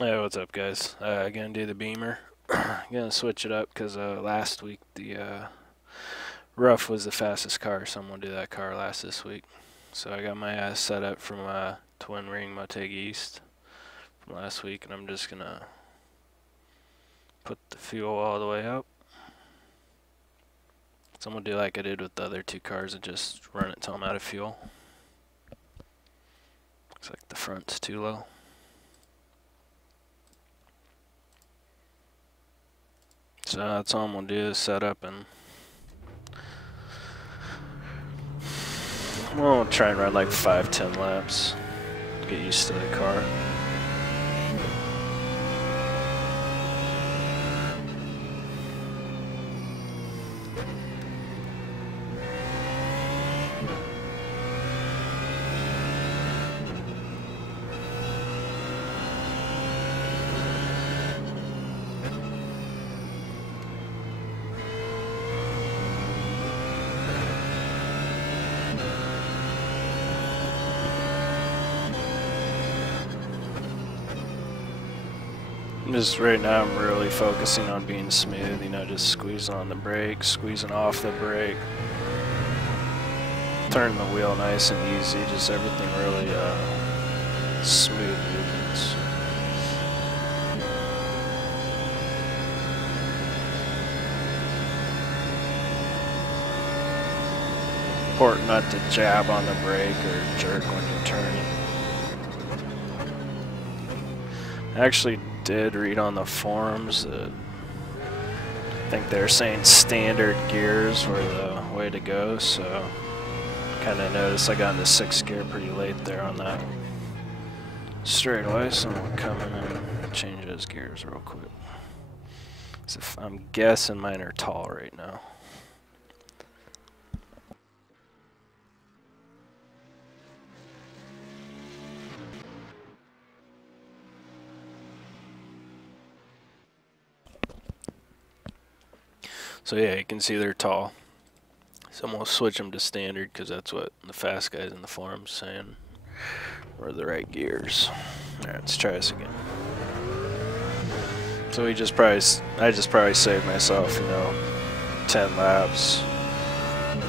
Hey, what's up, guys? Gonna do the Beamer. Gonna switch it up because last week the Rough was the fastest car, so I'm gonna do that car this week. So I got my ass set up from Twin Ring Motegi East from last week, and I'm just gonna put the fuel all the way up. So I'm gonna do like I did with the other two cars and just run it till I'm out of fuel. Looks like the front's too low. So that's all I'm gonna do is set up, and we'll try and run like 5-10 laps. Get used to the car. Just right now I'm really focusing on being smooth, you know, just squeezing on the brake, squeezing off the brake, turning the wheel nice and easy, just everything really smooth movements. Important not to jab on the brake or jerk when you're turning. Actually did read on the forums that I think they're saying standard gears were the way to go, so kind of noticed I got into 6th gear pretty late there on that straightaway, so I'm going to come in and change those gears real quick. So I'm guessing mine are tall right now. So yeah, you can see they're tall. So I'm going to switch them to standard because that's what the fast guys in the forums saying were the right gears. Alright, let's try this again. So I just probably saved myself, you know, 10 laps,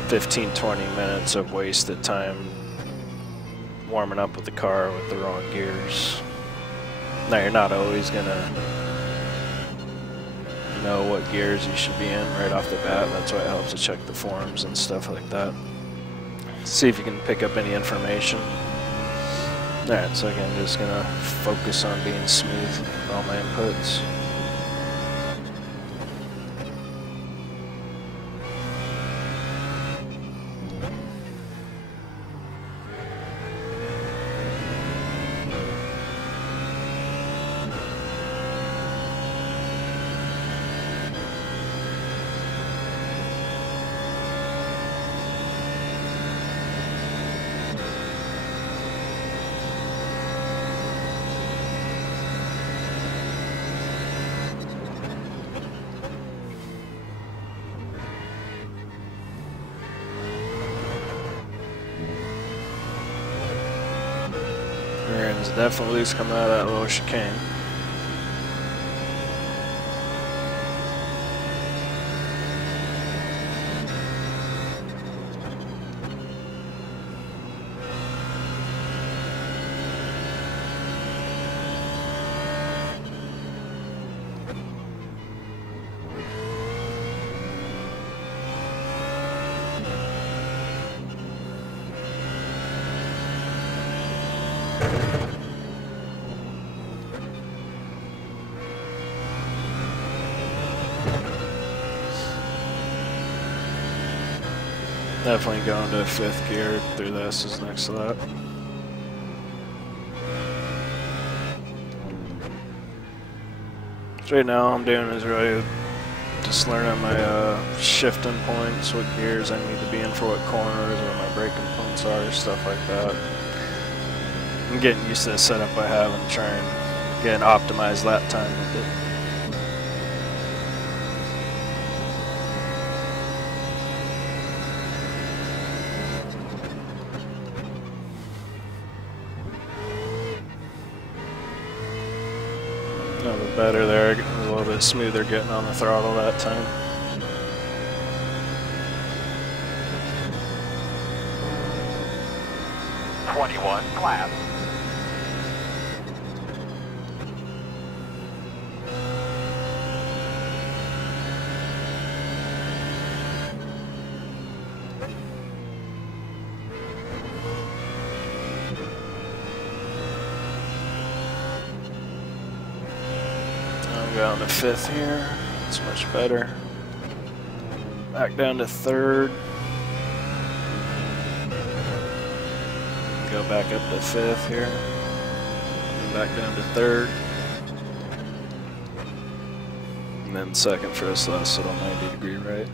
15-20 minutes of wasted time warming up with the car with the wrong gears. Now you're not always gonna know what gears you should be in right off the bat. That's why it helps to check the forums and stuff like that. See if you can pick up any information. Alright, so again, just gonna focus on being smooth with all my inputs. Rear end's definitely loose coming out of that little chicane. Definitely going to 5th gear through this is next to that. So right now all I'm doing is really just learning my shifting points, what gears I need to be in for what corners, what my braking points are, stuff like that. I'm getting used to the setup I have and trying to get an optimized lap time with it. A little bit better there. It was a little bit smoother getting on the throttle that time. Clap. I'm down to 5th here. It's much better. Back down to 3rd. Go back up to 5th here. And back down to 3rd. And then 2nd for this last little 90-degree right.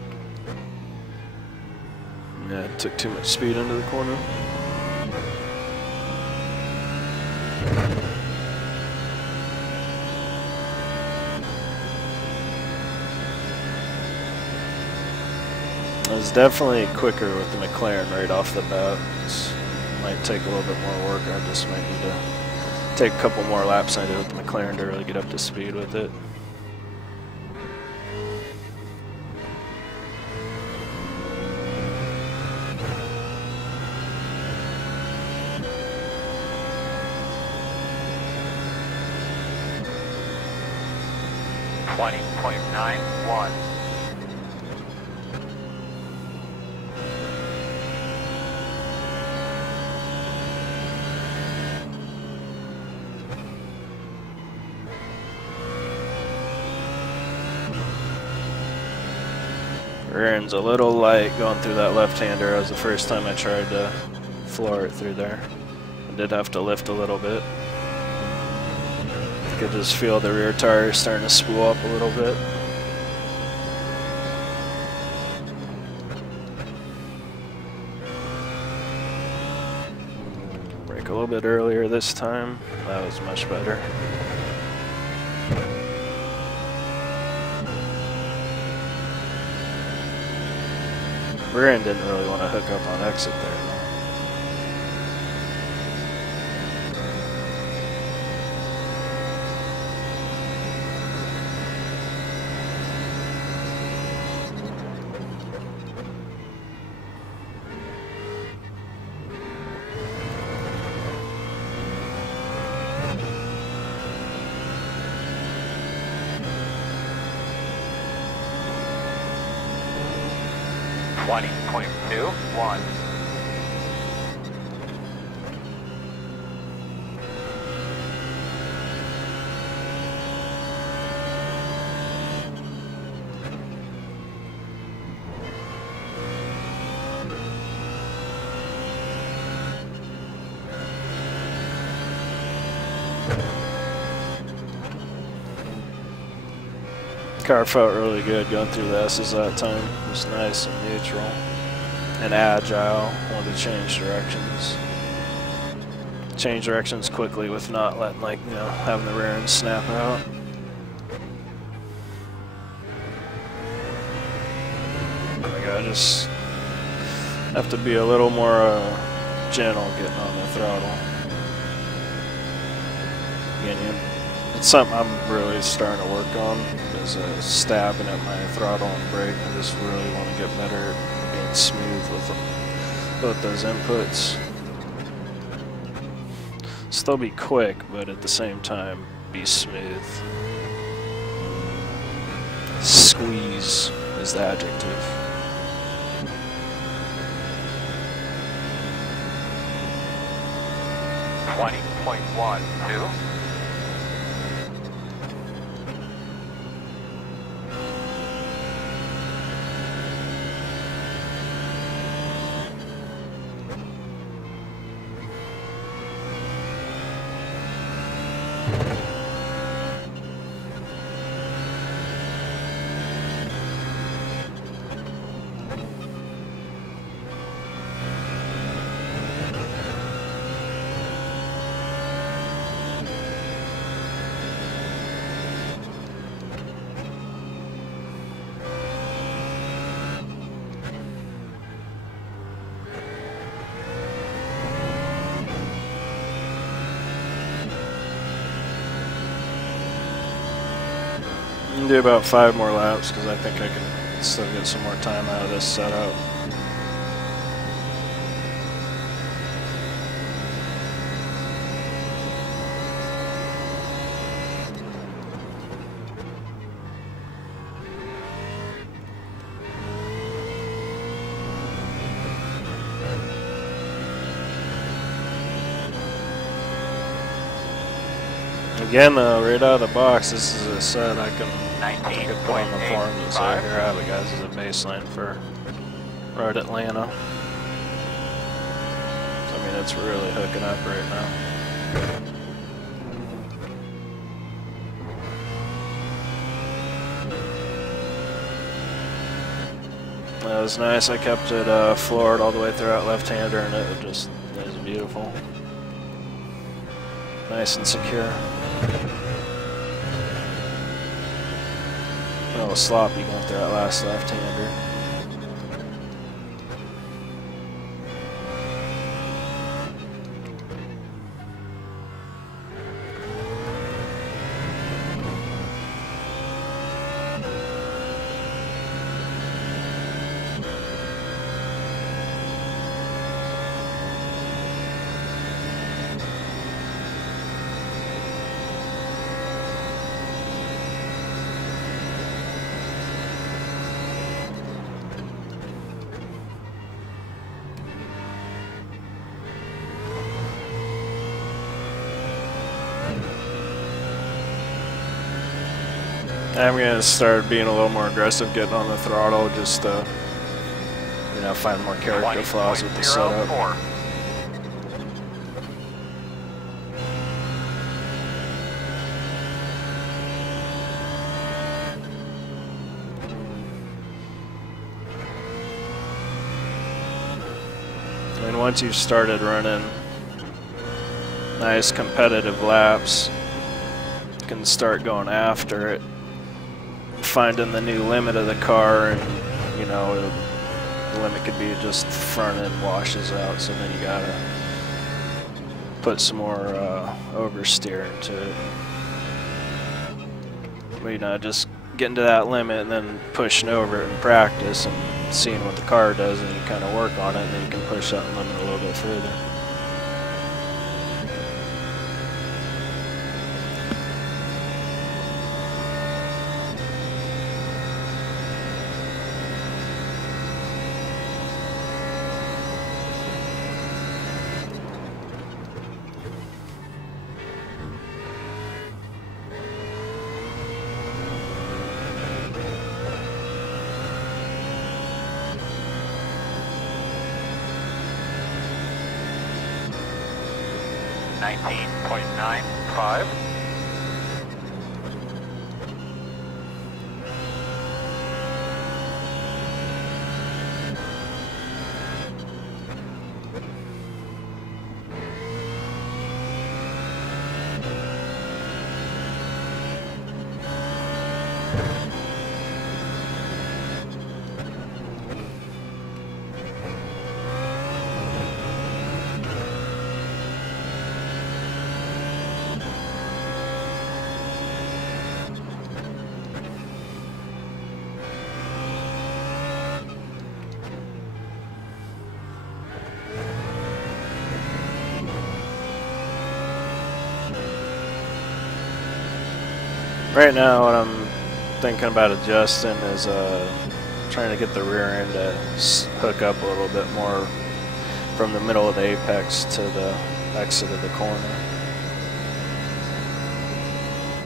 Yeah, it took too much speed into the corner. It was definitely quicker with the McLaren right off the bat. Might take a little bit more work. I just might need to take a couple more laps I did with the McLaren to really get up to speed with it. .91. Rear end's a little light going through that left-hander. That was the first time I tried to floor it through there. I did have to lift a little bit. I could just feel the rear tire starting to spool up a little bit. Brake a little bit earlier this time. That was much better. Rear end didn't really want to hook up on exit there, though. .21. Car felt really good going through the S's that time. It was nice and neutral and agile. Wanted to change directions. Change directions quickly with not letting, like, you know, having the rear end snap out. I just have to be a little more gentle getting on the throttle. Again, it's something I'm really starting to work on, is stabbing at my throttle and brake. I just really want to get better at being smooth with both those inputs. Still be quick, but at the same time be smooth. Squeeze is the adjective. .12. I'm gonna do about 5 more laps because I think I can still get some more time out of this setup. Again though, right out of the box, this is a set I can put on the forums and say, here I have it guys, as a baseline for Road Atlanta. So, I mean, it's really hooking up right now. That was nice, I kept it floored all the way throughout left-hander and it was beautiful. Nice and secure. A little sloppy going through that last left-hander. I'm gonna start being a little more aggressive, getting on the throttle, just to, you know, find more character flaws with the setup. I mean, once you've started running nice competitive laps, you can start going after it, finding the new limit of the car, and you know, the limit could be just front end washes out, so then you gotta put some more oversteer into it. But you know, just getting to that limit and then pushing over it in practice and seeing what the car does, and you kind of work on it, and then you can push that limit a little bit further. .95. Right now, what I'm thinking about adjusting is trying to get the rear end to hook up a little bit more from the middle of the apex to the exit of the corner.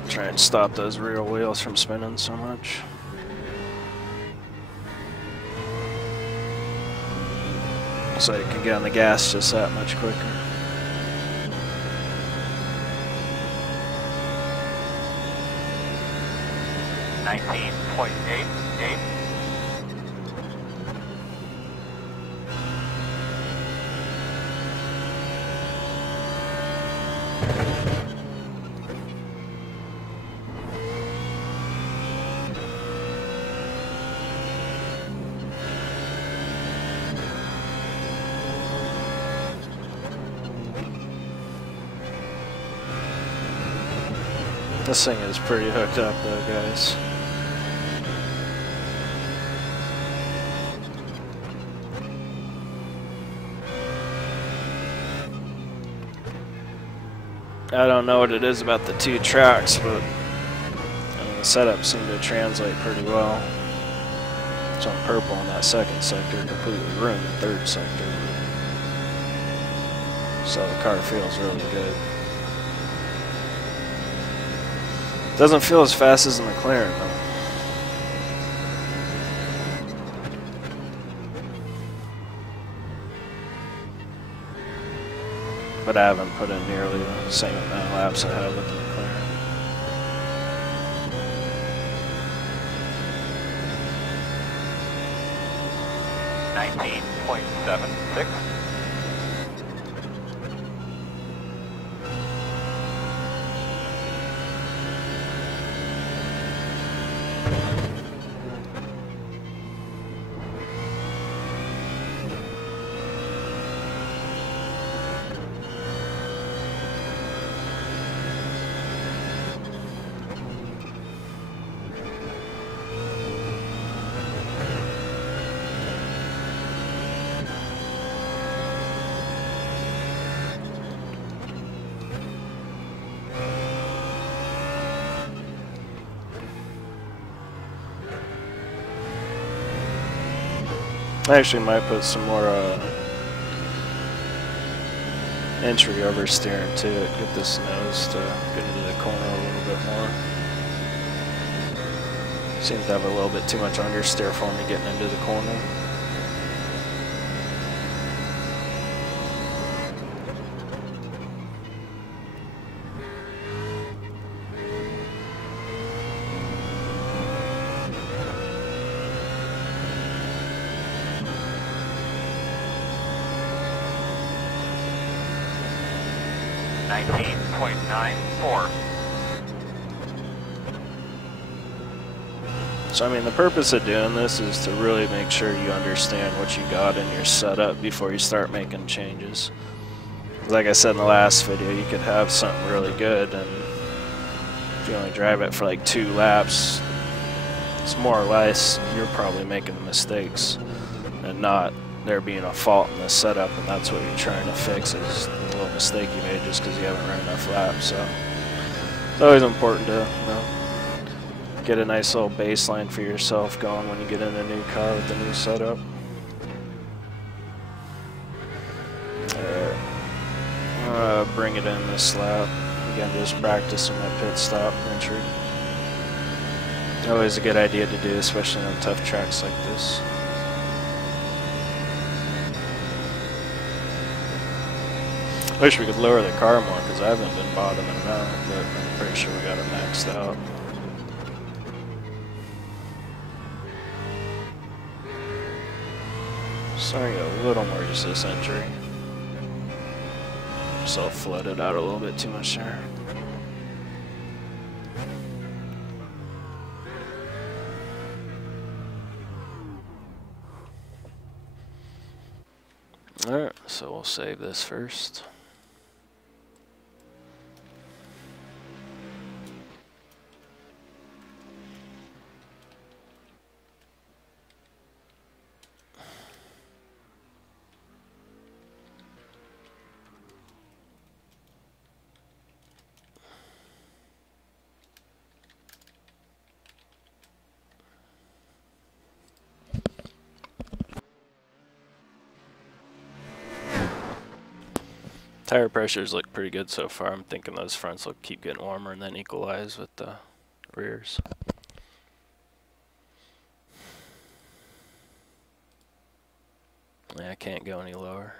Try and stop those rear wheels from spinning so much. So you can get on the gas just that much quicker. .88. This thing is pretty hooked up though, guys. I don't know what it is about the two tracks, but the setup seemed to translate pretty well. Some purple in that second sector completely ruined the third sector. So the car feels really good. Doesn't feel as fast as the McLaren though. But I haven't put in nearly the same amount of laps I have with the McLaren. 19.76. I actually might put some more entry oversteering to it, get this nose to get into the corner a little bit more. Seems to have a little bit too much understeer for me getting into the corner. .94. So I mean, the purpose of doing this is to really make sure you understand what you got in your setup before you start making changes. Like I said in the last video, you could have something really good, and if you only drive it for like 2 laps, it's more or less you're probably making the mistakes and not there being a fault in the setup, and that's what you're trying to fix, is the little mistake you made just because you haven't run enough laps. So it's always important to, you know, get a nice little baseline for yourself going when you get in a new car with the new setup. Alright, bring it in this lap. Again, just practicing my pit stop entry. Always a good idea to do, especially on tough tracks like this. I wish we could lower the car more because I haven't been bottoming out, but I'm pretty sure we got it maxed out. Starting to get a little more use of this entry. So flooded out a little bit too much there. Alright, so we'll save this first. Tire pressures look pretty good so far. I'm thinking those fronts will keep getting warmer and then equalize with the rears. Yeah, I can't go any lower.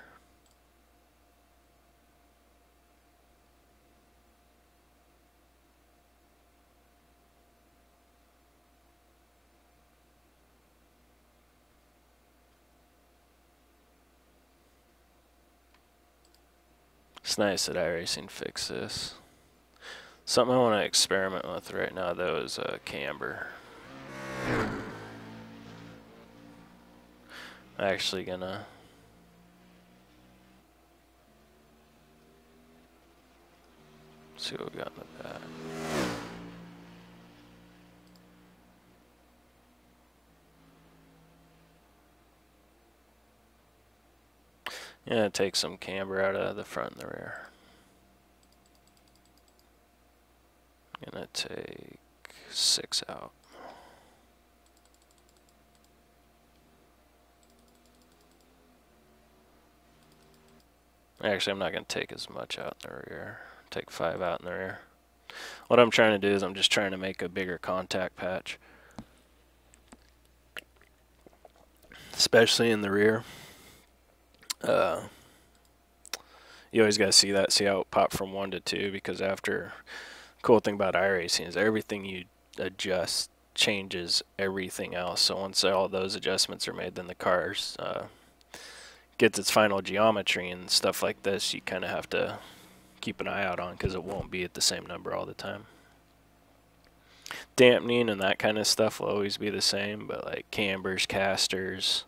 It's nice that iRacing fixed this. Something I want to experiment with right now though is Camber. I'm actually gonna see what we got in the back. Yeah, take some camber out of the front and the rear. Gonna take 6 out. Actually, I'm not going to take as much out in the rear. Take 5 out in the rear. What I'm trying to do is I'm just trying to make a bigger contact patch. Especially in the rear. You always got to see how it popped from 1 to 2, because after, cool thing about iRacing is everything you adjust changes everything else. So once all those adjustments are made, then the car's gets its final geometry, and stuff like this you kind of have to keep an eye out on, because it won't be at the same number all the time. Dampening and that kind of stuff will always be the same, but like cambers, casters,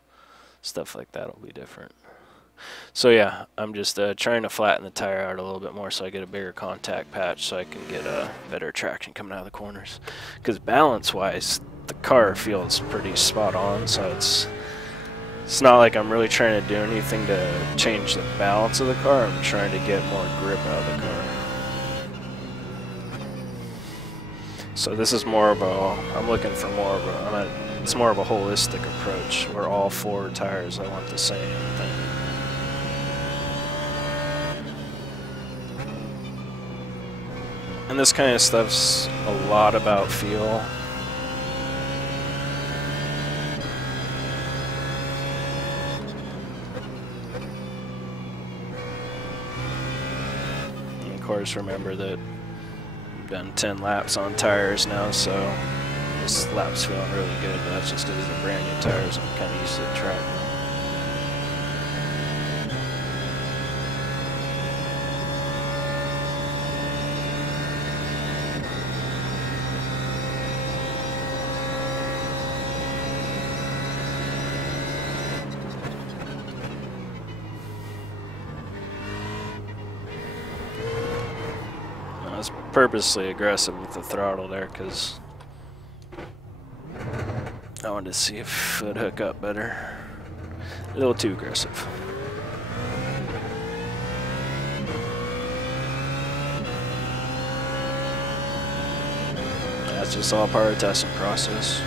stuff like that will be different. So yeah, I'm just trying to flatten the tire out a little bit more so I get a bigger contact patch, so I can get better traction coming out of the corners. Because balance wise, the car feels pretty spot on, so it's not like I'm really trying to do anything to change the balance of the car. I'm trying to get more grip out of the car. So this is more of a, I'm looking for more of a, it's more of a holistic approach where all 4 tires, I want the same thing. And this kind of stuff's a lot about feel. And of course, remember that I've done 10 laps on tires now, so this lap's feeling really good, but that's just because they're brand new tires. I'm kind of used to the track now. I was purposely aggressive with the throttle there because I wanted to see if it would hook up better. A little too aggressive. That's just all part of the testing process.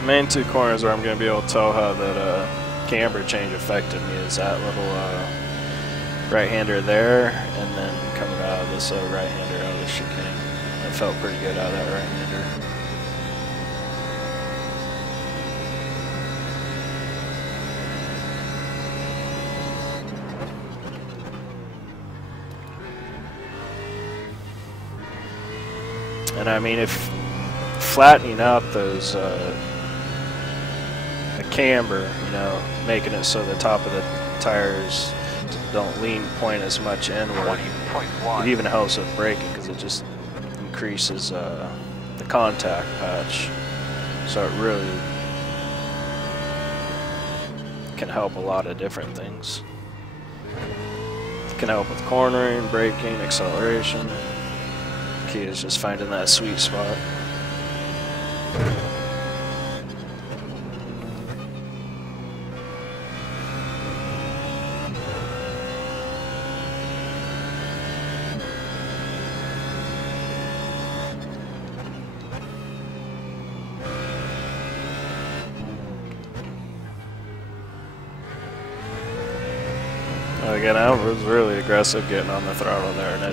The main 2 corners where I'm going to be able to tell how that camber change affected me is that little right-hander there, and then coming out of this right-hander out of the chicane. I felt pretty good out of that right-hander. And I mean, if flattening out those the camber, you know, making it so the top of the tires don't lean point as much inward, it even helps with braking because it just increases the contact patch, so it really can help a lot of different things. It can help with cornering, braking, acceleration. The key is just finding that sweet spot. Again, I was really aggressive getting on the throttle there, and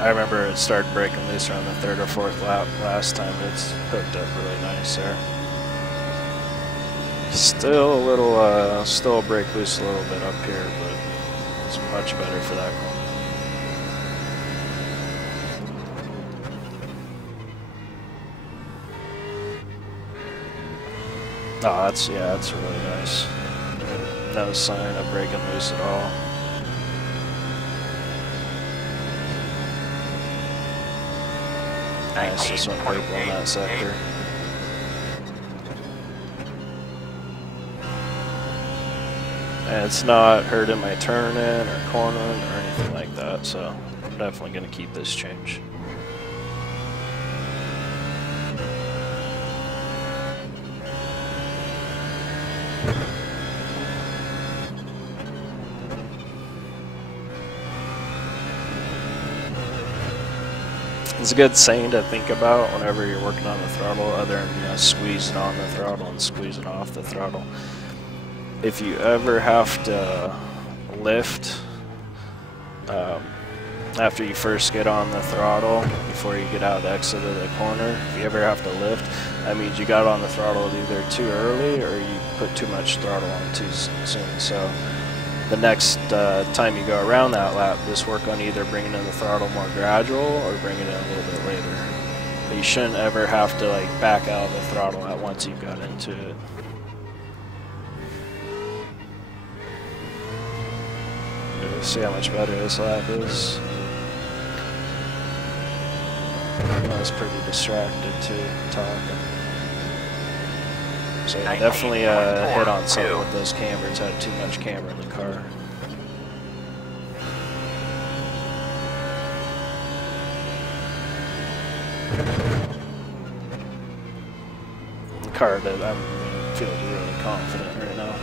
I remember it started breaking loose around the 3rd or 4th lap last time. It's hooked up really nice there. Still a little, still break loose a little bit up here, but it's much better for that corner. Oh, that's really nice. No sign of breaking loose at all. Nice, this went quick on that sector. And it's not hurting my turn-in or cornering or anything like that, so I'm definitely going to keep this change. It's a good saying to think about whenever you're working on the throttle, other than squeezing on the throttle and squeezing off the throttle. If you ever have to lift after you first get on the throttle, before you get out the exit of the corner, if you ever have to lift, that means you got on the throttle either too early or you put too much throttle on too soon. So the next time you go around that lap, just work on either bringing in the throttle more gradual or bringing it in a little bit later. But you shouldn't ever have to like back out of the throttle at once you've got into it. See how much better this lap is. I was pretty distracted too, talking. So yeah, definitely hit on something with those cambers. Had too much camber in the car. The car that I'm feeling really confident right now.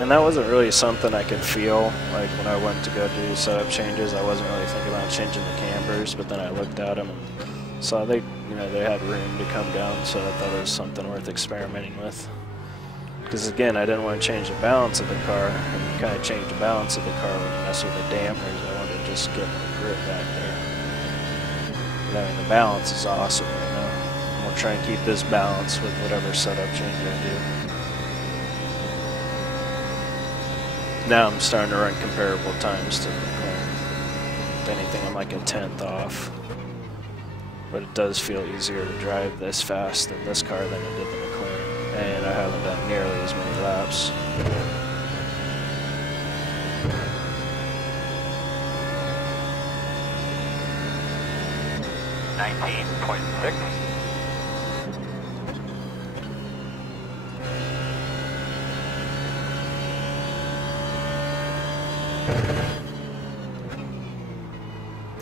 And that wasn't really something I could feel, like when I went to go do setup changes. I wasn't really thinking about changing the cambers, but then I looked at them and saw they had room to come down, so I thought it was something worth experimenting with. Because again, I didn't want to change the balance of the car, and you kind of change the balance of the car when you mess with the dampers. I wanted to just get my grip back there. But, I mean, the balance is awesome right now. I'm going to try and keep this balance with whatever setup change I do. Now I'm starting to run comparable times to the McLaren. If anything, I'm like a 10th off. But it does feel easier to drive this fast in this car than it did the McLaren. And I haven't done nearly as many laps. .6.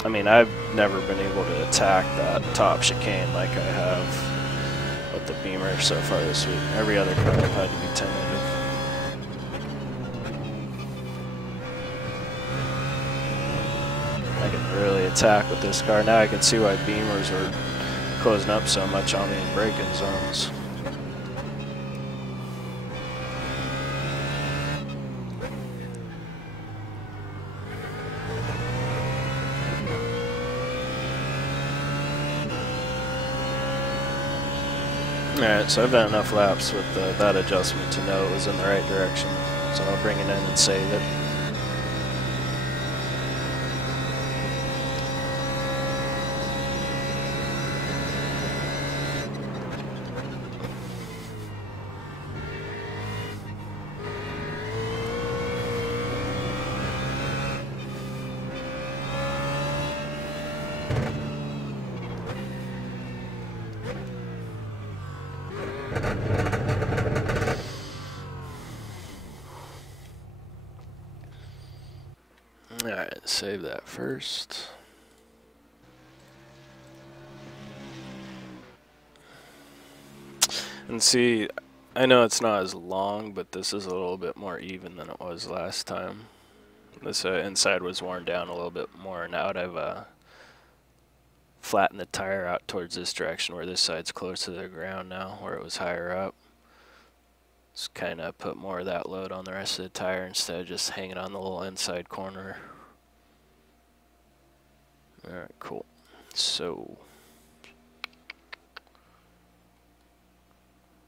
I mean, I've never been able to attack that top chicane like I have with the Beamer so far this week. Every other car I've had to be tentative. I can really attack with this car. Now I can see why Beamers were closing up so much on me in braking zones. Alright, so I've done enough laps with that adjustment to know it was in the right direction. So I'll bring it in and save it. Alright, save that first. And see, I know it's not as long, but this is a little bit more even than it was last time. This inside was worn down a little bit more. Now I've flattened the tire out towards this direction where this side's close to the ground now, where it was higher up. Just kind of put more of that load on the rest of the tire instead of just hanging on the little inside corner. Alright, cool. So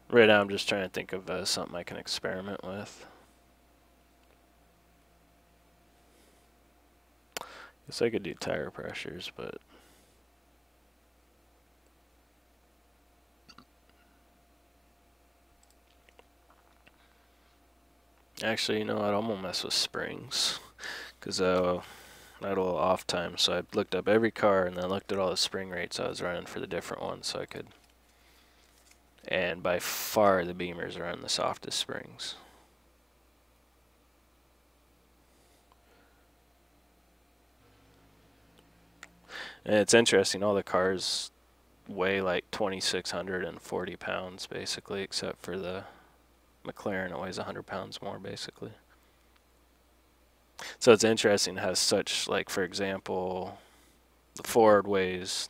right now I'm just trying to think of something I can experiment with. Guess I could do tire pressures, but actually, you know what? I'm gonna mess with springs, cause I had a little off time, so I looked up every car and then looked at all the spring rates I was running for the different ones, so I could. And by far, the Beamers are on the softest springs. And it's interesting, all the cars weigh like 2,640 pounds basically, except for the McLaren, it weighs 100 pounds more basically. So it's interesting, it has such, like, for example, the Ford weighs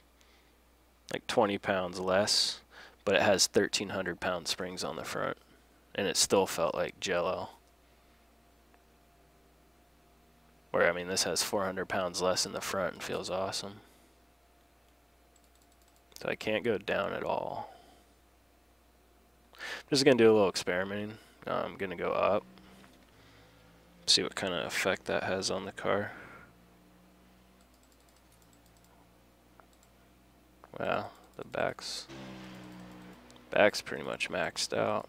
like 20 pounds less, but it has 1,300 pound springs on the front, and it still felt like jello. Where, I mean, this has 400 pounds less in the front and feels awesome. So I can't go down at all. I'm just going to do a little experimenting. I'm going to go up. See what kind of effect that has on the car. Wow, the back's pretty much maxed out.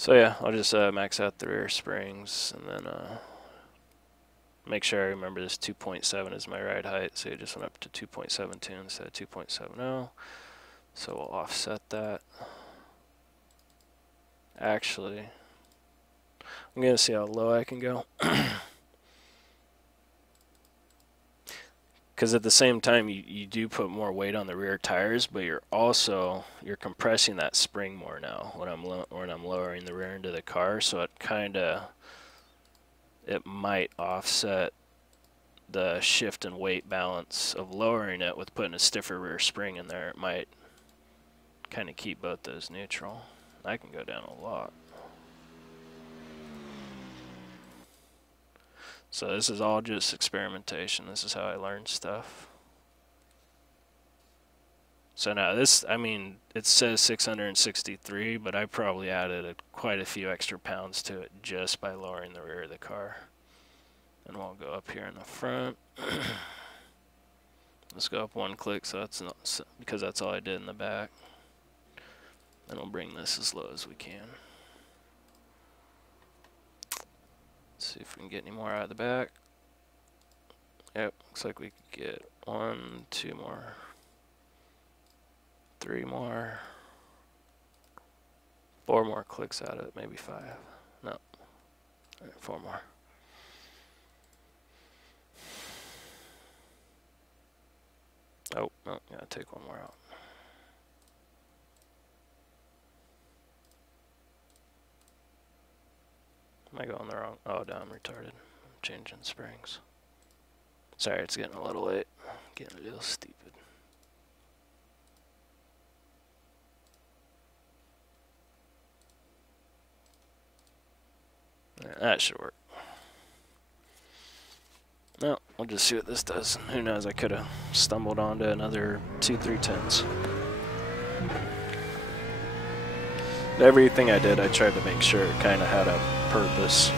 So yeah, I'll just max out the rear springs, and then make sure I remember this 2.7 is my ride height, so it just went up to 2.72 instead of 2.70. So we'll offset that. Actually, I'm going to see how low I can go. Because at the same time, you do put more weight on the rear tires, but you're compressing that spring more now when I'm lowering the rear end of the car. So it might offset the shift in weight balance of lowering it with putting a stiffer rear spring in there. It might kind of keep both those neutral. I can go down a lot. So this is all just experimentation. This is how I learn stuff. So now this, I mean, it says 663, but I probably added quite a few extra pounds to it just by lowering the rear of the car. And we'll go up here in the front. Let's go up one click, so that's not, because that's all I did in the back. And we'll bring this as low as we can. See if we can get any more out of the back. Yep, looks like we could get 1, 2 more, 3 more, 4 more clicks out of it, maybe 5. No, all right, 4 more. Oh, no, gotta take 1 more out. Am I going the wrong? Oh, no, I'm retarded. I'm changing springs. Sorry, it's getting a little late. Getting a little stupid. Yeah, that should work. No, we'll just see what this does. Who knows, I could have stumbled onto another 2 310s. Everything I did, I tried to make sure it kind of had a purpose.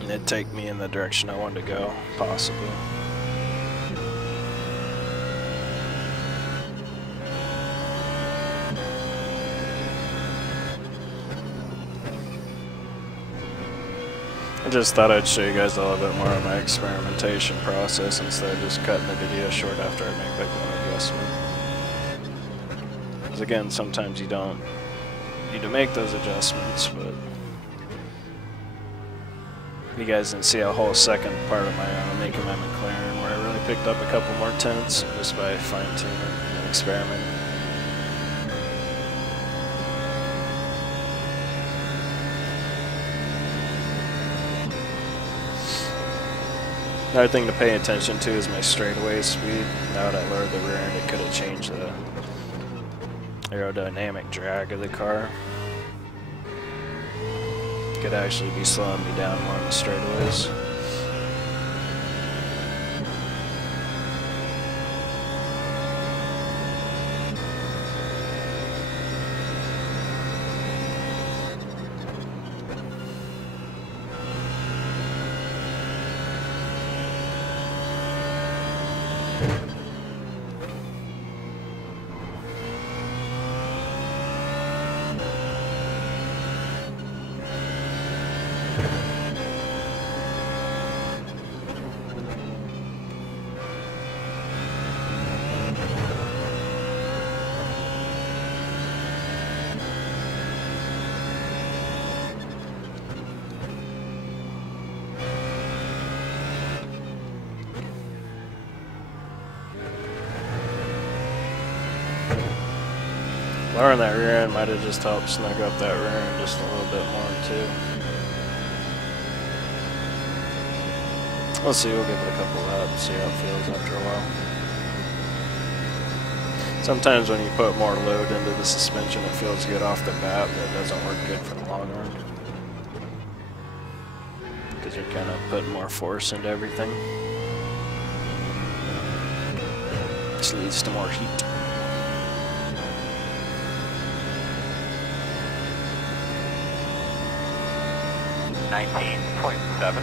And it'd take me in the direction I wanted to go, possibly. I just thought I'd show you guys a little bit more of my experimentation process instead of just cutting the video short after I make like one adjustment. Because again, sometimes you don't need to make those adjustments, but you guys didn't see a whole second part of my making my McLaren where I really picked up a couple more tenths just by fine-tuning and experimenting. Another thing to pay attention to is my straightaway speed. Now that I lowered the rear end, it could have changed the aerodynamic drag of the car. Could actually be slowing me down more on the straightaways. Lowering that rear end might have just helped snug up that rear end just a little bit more too. Let's see, we'll give it a couple laps, see how it feels after a while. Sometimes when you put more load into the suspension, it feels good off the bat, but it doesn't work good for the long run. Because you're kind of putting more force into everything. This leads to more heat. .7.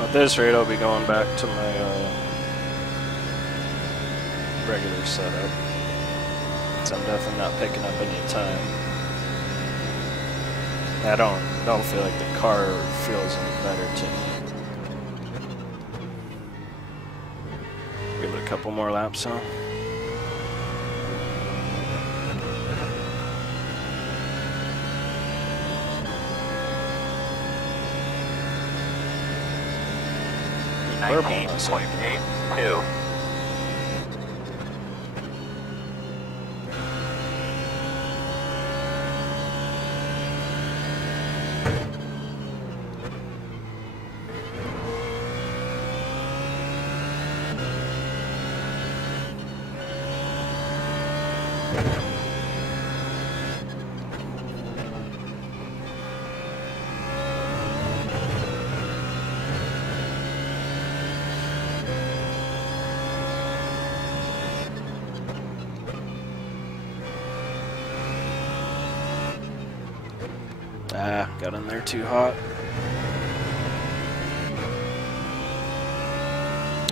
At this rate, I'll be going back to my regular setup. So I'm definitely not picking up any time. I don't feel like the car feels any better to me. Give it a couple more laps, huh? Purple, 19.82. Got in there too hot.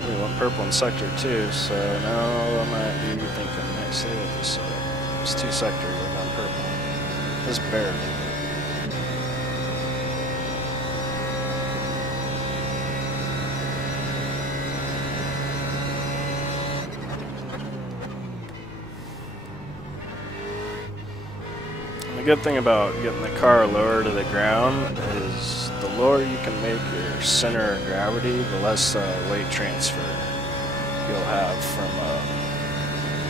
We went purple in sector 2, so now I might be thinking next day with this. It's 2 sectors I've gone purple. Just barely. The good thing about getting the car lower to the ground is the lower you can make your center of gravity, the less weight transfer you'll have from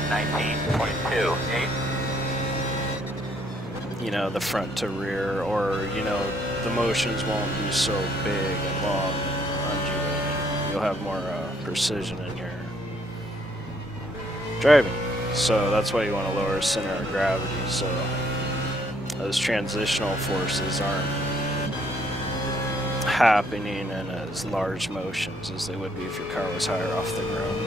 19.28. You know, the front to rear, or you know, the motions won't be so big and long, undulating. You'll have more precision in your driving. So that's why you want to lower center of gravity, so those transitional forces aren't happening in as large motions as they would be if your car was higher off the ground.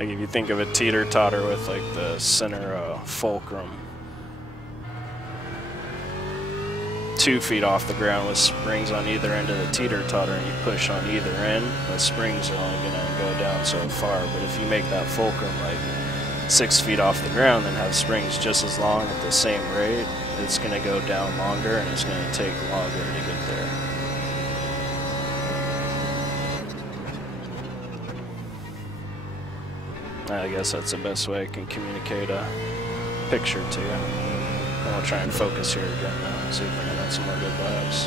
Like if you think of a teeter-totter with like the center fulcrum 2 feet off the ground with springs on either end of the teeter-totter, and you push on either end, the springs are only going to go down so far. But if you make that fulcrum like 6 feet off the ground and have springs just as long at the same rate, it's going to go down longer and it's going to take longer to get there. I guess that's the best way I can communicate a picture to you. And we'll try and focus here again now, see if we can have some more good laps.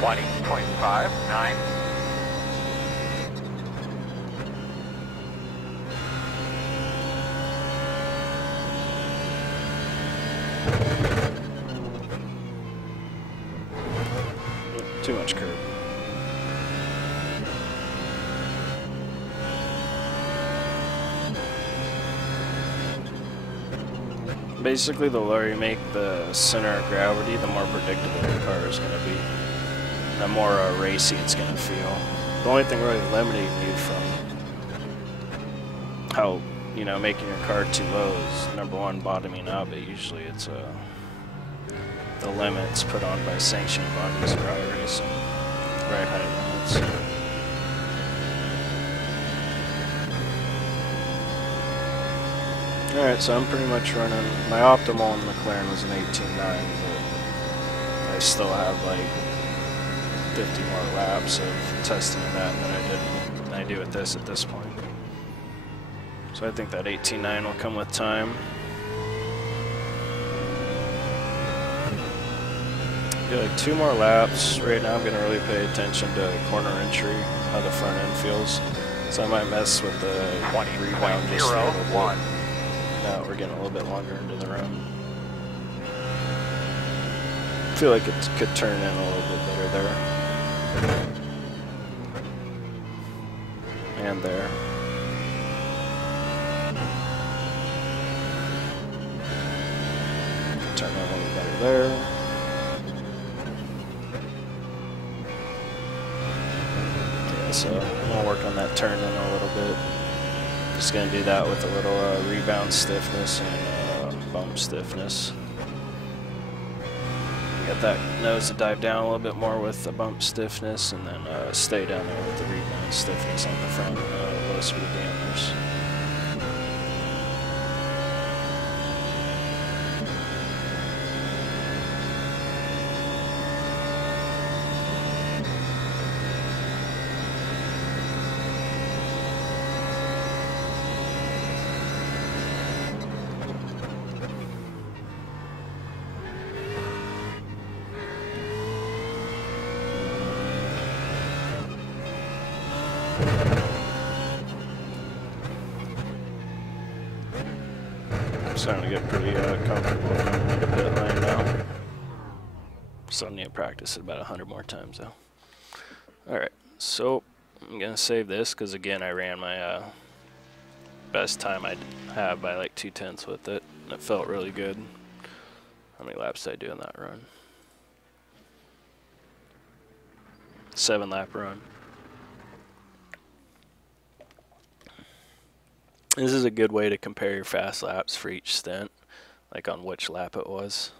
.59. Too much curve. Basically, the lower you make the center of gravity, the more predictable your car is going to be. The more racy it's going to feel. The only thing really limiting you from how, you know, making your car too low is, number one, bottoming out, but usually it's the limits put on by sanctioned bodies for iRacing, right height limits. Alright, so I'm pretty much running, my optimal in McLaren was an 18.9, but I still have like 50 more laps of testing that than I do with this at this point. So I think that 18.9 will come with time. Do like 2 more laps. Right now I'm going to really pay attention to corner entry, how the front end feels. So I might mess with the rebound just a little bit. Now we're getting a little bit longer into the run. I feel like it could turn in a little bit better there. And there. Turn in a little better there. Yeah, so I'm gonna work on that turn in a little bit. Just gonna do that with a little rebound stiffness and bump stiffness. Get that nose to dive down a little bit more with the bump stiffness, and then stay down there with the rebound stiffness on the front low speed dampers. Starting to get pretty comfortable in the pit lane now. Still need to practice it about 100 more times though. Alright, so I'm going to save this because again I ran my best time I'd have by like 2/10 with it. And it felt really good. How many laps did I do in that run? 7-lap run. This is a good way to compare your fast laps for each stint, like on which lap it was.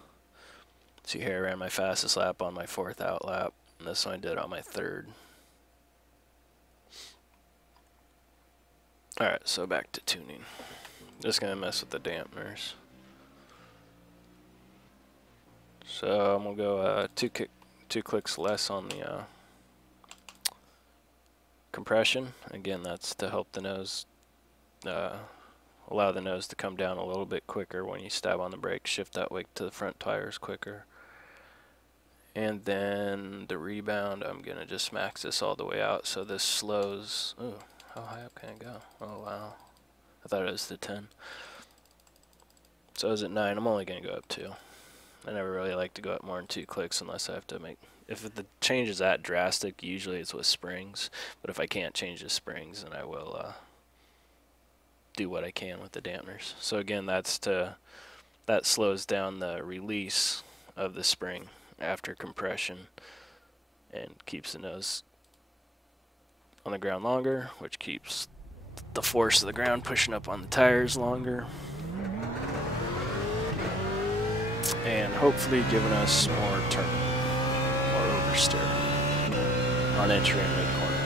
See here, I ran my fastest lap on my 4th out lap, and this one I did on my 3rd. Alright, so back to tuning. Just gonna mess with the dampeners. So I'm gonna go 2 clicks less on the compression. Again, that's to help the nose. Allow the nose to come down a little bit quicker when you stab on the brake, shift that weight to the front tires quicker. And then the rebound, I'm gonna just max this all the way out so this slows. Ooh, how high up can I go? Oh wow, I thought it was the 10. So I was at 9, I'm only gonna go up 2. I never really like to go up more than 2 clicks unless I have to make, if the change is that drastic, usually it's with springs, but if I can't change the springs, then I will do what I can with the dampeners. So again, that slows down the release of the spring after compression and keeps the nose on the ground longer, which keeps the force of the ground pushing up on the tires longer, and hopefully giving us more turn, more oversteer on entry and mid-corner.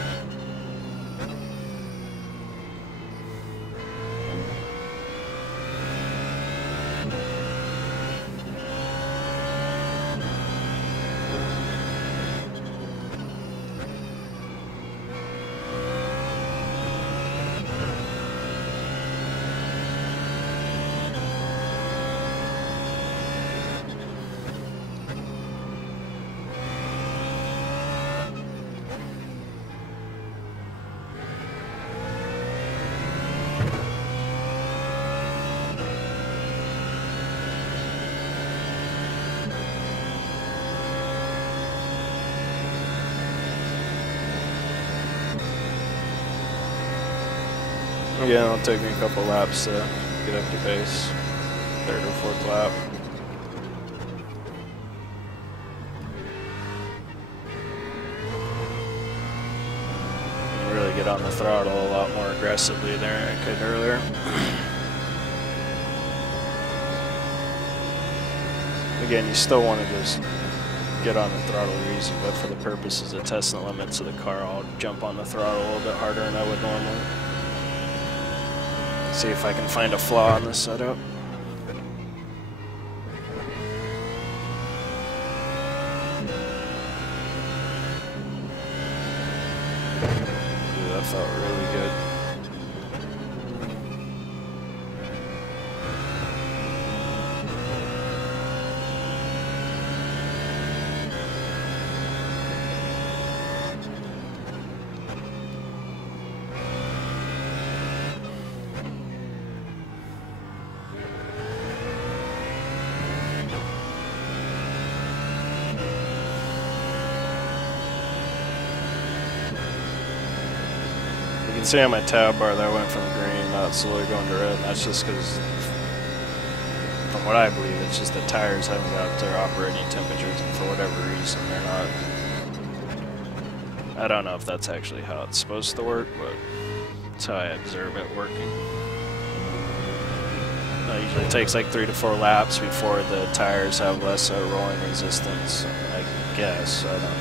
Again, it'll take me a couple laps to get up to pace, 3rd or 4th lap. And really get on the throttle a lot more aggressively there than I could earlier. Again, you still want to just get on the throttle easy, but for the purposes of testing the limits of the car, I'll jump on the throttle a little bit harder than I would normally. See if I can find a flaw in this setup. Ooh, that felt really good. You can see on my tab bar that I went from green, now it's slowly going to red. And that's just because, from what I believe, it's just the tires haven't got their operating temperatures, and for whatever reason, they're not. I don't know if that's actually how it's supposed to work, but that's how I observe it working. It usually takes like 3 to 4 laps before the tires have less rolling resistance, I guess. I don't know.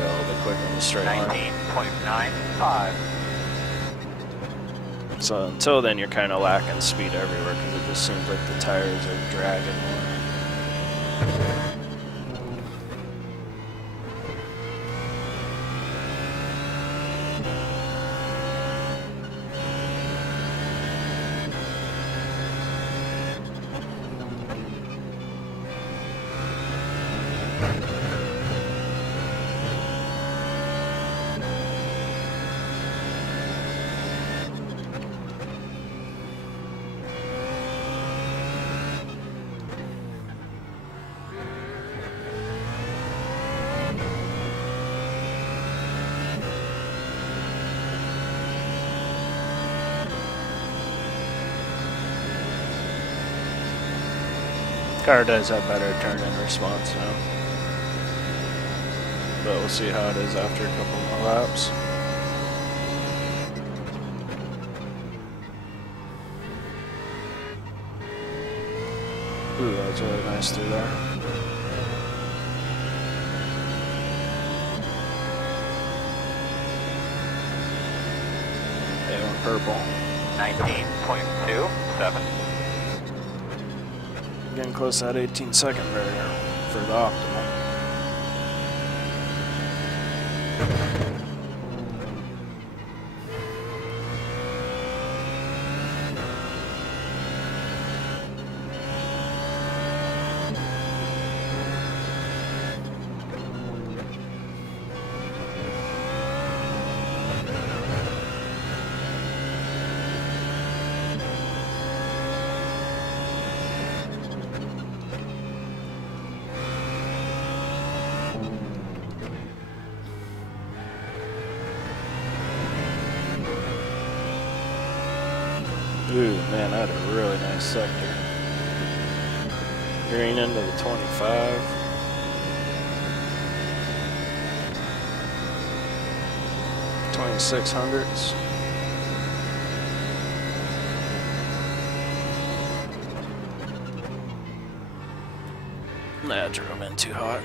Go a little bit quicker in the straight line. 19.95. So until then, you're kind of lacking speed everywhere because it just seems like the tires are dragging more. Car does have better turn-in response now, but we'll see how it is after a couple more laps. Ooh, that was really nice through there. They went purple. 19.27. Getting close to that 18-second barrier for the optimal. Ooh, man, that had a really nice sector. Green into the 25. 2600s. Nah, I drove in too hot.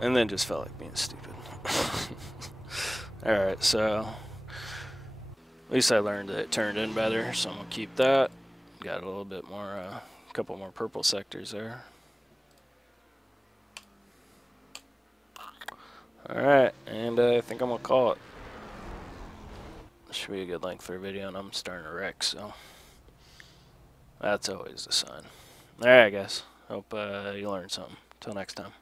And then just felt like being stupid. Alright, so at least I learned that it turned in better, so I'm gonna keep that. Got a little bit more, a couple more purple sectors there. Alright, and I think I'm gonna call it. Should be a good length for a video, and I'm starting to wreck, so that's always a sign. Alright, guys. Hope you learned something. Till next time.